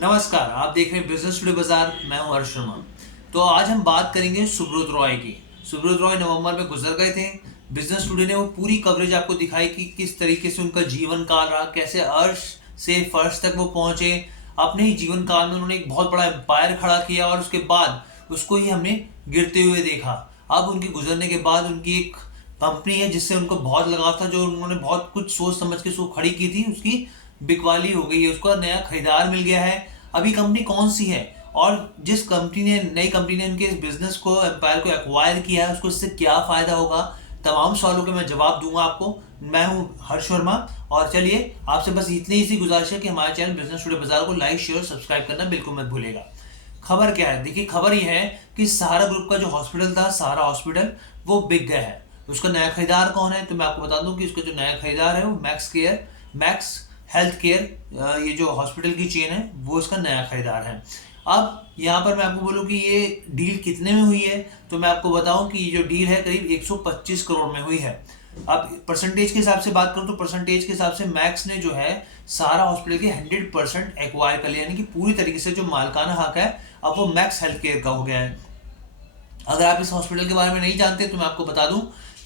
नमस्कार, आप देख रहे हैं बिजनेस टुडे बाजार। मैं हूं हर्ष शर्मा। तो आज हम बात करेंगे सुब्रत रॉय की। सुब्रत रॉय नवंबर में गुजर गए थे। बिजनेस टुडे ने वो पूरी कवरेज आपको दिखाई कि किस तरीके से उनका जीवन काल रहा, कैसे अर्श से फर्श तक वो पहुंचे। अपने ही जीवन काल में उन्होंने एक बहुत बड़ा एम्पायर खड़ा किया और उसके बाद उसको ही हमने गिरते हुए देखा। अब उनके गुजरने के बाद उनकी एक कंपनी है जिससे उनको बहुत लगाव था, जो उन्होंने बहुत कुछ सोच समझ के उसको खड़ी की थी, उसकी बिकवाली हो गई है, उसका नया खरीदार मिल गया है। अभी कंपनी कौन सी है और जिस कंपनी ने नई कंपनी ने उनके इस बिजनेस को एम्पायर को एक्वायर किया है उसको इससे क्या फायदा होगा, तमाम सवालों के मैं जवाब दूंगा आपको। मैं हूं हर्ष वर्मा और चलिए आपसे बस इतनी सी गुजारिश है कि हमारे चैनल बिजनेस टुडे बाजार को लाइक शेयर सब्सक्राइब करना बिल्कुल मत भूलेगा। खबर क्या है, देखिए खबर ये है कि सहारा ग्रुप का जो हॉस्पिटल था, सहारा हॉस्पिटल, वो बिक गया है। उसका नया खरीदार कौन है, तो मैं आपको बता दूं कि उसका जो नया खरीदार है वो मैक्स हेल्थ केयर, ये जो हॉस्पिटल की चेन है, वो इसका नया खरीदार है। अब यहाँ पर मैं आपको बोलूँ कि ये डील कितने में हुई है, तो मैं आपको बताऊं कि ये जो डील है करीब 125 करोड़ में हुई है। अब परसेंटेज के हिसाब से बात करूं तो परसेंटेज के हिसाब से मैक्स ने जो है सारा हॉस्पिटल के 100% एक्वायर कर लिया, यानी कि पूरी तरीके से जो मालिकाना हक है अब वो मैक्स हेल्थ केयर का हो गया है। अगर आप इस हॉस्पिटल के बारे में नहीं जानते तो मैं आपको बता दूं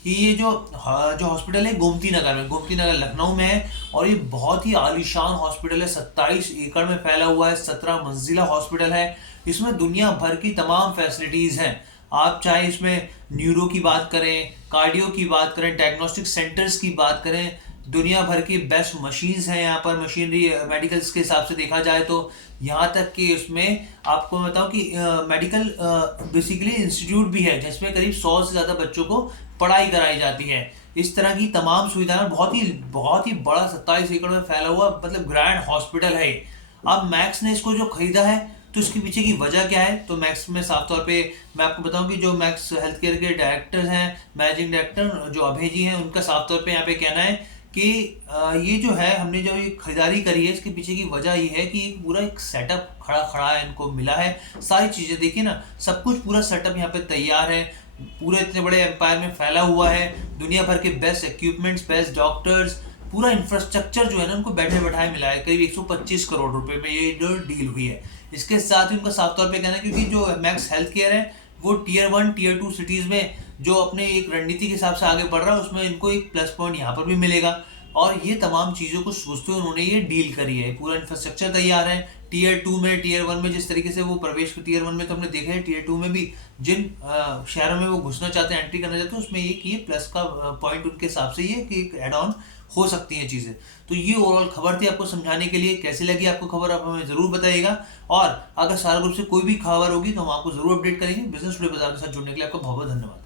कि ये जो हॉस्पिटल है गोमती नगर लखनऊ में है और ये बहुत ही आलीशान हॉस्पिटल है। 27 एकड़ में फैला हुआ है, 17 मंजिला हॉस्पिटल है। इसमें दुनिया भर की तमाम फैसिलिटीज हैं। आप चाहे इसमें न्यूरो की बात करें, कार्डियो की बात करें, डायग्नोस्टिक सेंटर्स की बात करें, दुनिया भर की बेस्ट मशीन्स हैं यहाँ पर। मशीनरी मेडिकल्स के हिसाब से देखा जाए तो यहाँ तक कि उसमें आपको बताऊं कि मेडिकल बेसिकली इंस्टीट्यूट भी है जिसमें करीब 100 से ज़्यादा बच्चों को पढ़ाई कराई जाती है। इस तरह की तमाम सुविधाएं, बहुत ही बड़ा 27 एकड़ में फैला हुआ मतलब ग्रैंड हॉस्पिटल है। अब मैक्स ने इसको जो खरीदा है तो इसके पीछे की वजह क्या है, तो मैक्स में साफ तौर पे मैं आपको बताऊं कि जो मैक्स हेल्थ केयर के डायरेक्टर हैं, मैनेजिंग डायरेक्टर जो अभय जी हैं, उनका साफ तौर पे यहाँ पे कहना है कि ये जो है हमने जो ये खरीदारी करी है इसके पीछे की वजह ये है कि पूरा एक सेटअप खड़ा खड़ा है, इनको मिला है। सारी चीज़ें देखिए ना, सब कुछ पूरा सेटअप यहाँ पे तैयार है, पूरे इतने बड़े एम्पायर में फैला हुआ है। दुनिया भर के बेस्ट इक्विपमेंट्स, बेस्ट डॉक्टर्स, पूरा इंफ्रास्ट्रक्चर जो है ना उनको बैठे बैठाए मिला है। करीब 125 करोड़ रुपए में ये जो डील हुई है। इसके साथ ही उनका साफ तौर पे कहना है क्योंकि जो मैक्स हेल्थ केयर है वो टीयर 1 टीयर 2 सिटीज में जो अपने एक रणनीति के हिसाब से आगे बढ़ रहा है, उसमें इनको एक प्लस पॉइंट यहाँ पर भी मिलेगा। और ये तमाम चीज़ों को सोचते हुए उन्होंने ये डील करी है। पूरा इंफ्रास्ट्रक्चर तैयार है। टीयर 2 में, टीयर 1 में जिस तरीके से वो प्रवेश, टीयर 1 में तो हमने देखा है, टीयर 2 में भी जिन शहरों में वो घुसना चाहते हैं, एंट्री करना चाहते हैं, उसमें ये कि ये प्लस का पॉइंट उनके हिसाब से ये कि एक एड ऑन हो सकती हैं चीज़ें। तो ये ओवरऑल खबर थी आपको समझाने के लिए। कैसी लगी आपको खबर, आप हमें ज़रूर बताइएगा। और अगर सारा ग्रुप से कोई भी खबर होगी तो हम आपको ज़रूर अपडेट करेंगे। बिजनेस टुडे बाजार के साथ जुड़ने के लिए आपका बहुत बहुत धन्यवाद।